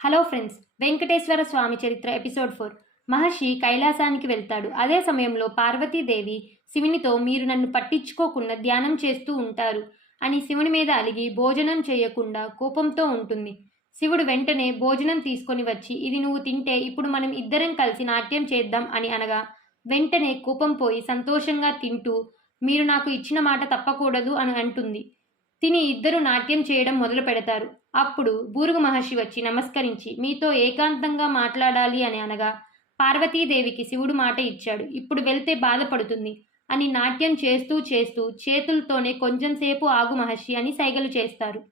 Hello friends, Venkateswara స్వామి చరిత్ర episode 4. మహర్షి కైలాసానికి వెళ్తాడు. అదే సమయంలో పార్వతీదేవి శివునితో మీరు నన్ను పట్టించుకోకుండా ధ్యానం చేస్తూ ఉంటారు అని శివుని మీద అలిగి భోజనం చేయకుండా కోపంతో ఉంటుంది. శివుడు వెంటనే భోజనం తీసుకొని వచ్చి ఇది నువ్వు తింటే ఇప్పుడు మనం ఇద్దరం కలిసి నాట్యం చేద్దాం అని అనగా వెంటనే కోపం పోయి సంతోషంగా తింటూ మీరు నాకు ఇచ్చిన మాట తప్పకూడదు అని అంటుంది. తిని ఇద్దరు నాట్యం చేయడం మొదలు పెడతారు. అప్పుడు భూరుగు మహర్షి వచ్చి నమస్కరించి మీతో ఏకాంతంగా మాట్లాడాలి అని అనగా పార్వతీదేవికి శివుడు మాట ఇచ్చాడు, ఇప్పుడు వెళ్తే బాధపడుతుంది అని నాట్యం చేస్తూ చేస్తూ చేతులతోనే కొంచెం సేపు ఆగు మహర్షి అని సైగలు చేస్తారు.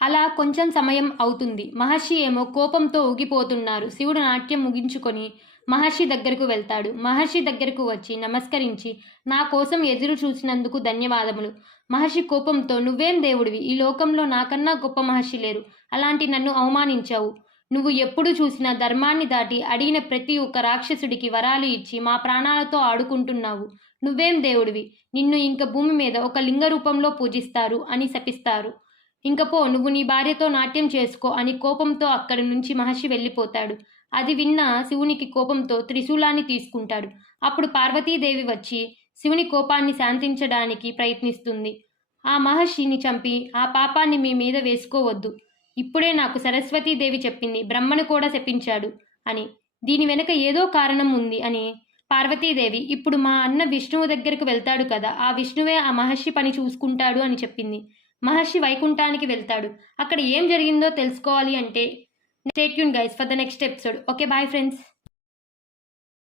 అలా కొంచెం సమయం అవుతుంది. మహర్షి ఏమో కోపంతో ఊగిపోతున్నారు. శివుడు నాట్యం ముగించుకొని మహర్షి దగ్గరకు వెళ్తాడు. మహర్షి దగ్గరకు వచ్చి నమస్కరించి నా కోసం ఎదురు చూసినందుకు ధన్యవాదములు. మహర్షి కోపంతో నువ్వేం దేవుడివి, ఈ లోకంలో నాకన్నా గొప్ప మహర్షి లేరు, అలాంటి నన్ను అవమానించావు. నువ్వు ఎప్పుడు చూసినా ధర్మాన్ని దాటి అడిగిన ప్రతి ఒక్క రాక్షసుడికి వరాలు ఇచ్చి మా ప్రాణాలతో ఆడుకుంటున్నావు. నువ్వేం దేవుడివి, నిన్ను ఇంక భూమి మీద ఒక లింగ రూపంలో పూజిస్తారు అని శపిస్తారు. ఇంకపో నువ్వు నీ భార్యతో నాట్యం చేసుకో అని కోపంతో అక్కడి నుంచి మహర్షి వెళ్ళిపోతాడు. అది విన్న శివునికి కోపంతో త్రిశూలాన్ని తీసుకుంటాడు. అప్పుడు పార్వతీదేవి వచ్చి శివుని కోపాన్ని శాంతించడానికి ప్రయత్నిస్తుంది. ఆ మహర్షిని చంపి ఆ పాపాన్ని మీ మీద వేసుకోవద్దు. ఇప్పుడే నాకు సరస్వతీదేవి చెప్పింది, బ్రహ్మను కూడా శపించాడు అని. దీని వెనుక ఏదో కారణం ఉంది అని పార్వతీదేవి ఇప్పుడు మా అన్న విష్ణువు దగ్గరకు వెళ్తాడు కదా, ఆ విష్ణువే ఆ మహర్షి పని చూసుకుంటాడు అని చెప్పింది. మహర్షి వైకుంఠానికి వెళ్తాడు. అక్కడ ఏం జరిగిందో తెలుసుకోవాలి అంటే stay tune guys for the next episode. Okay, bye friends.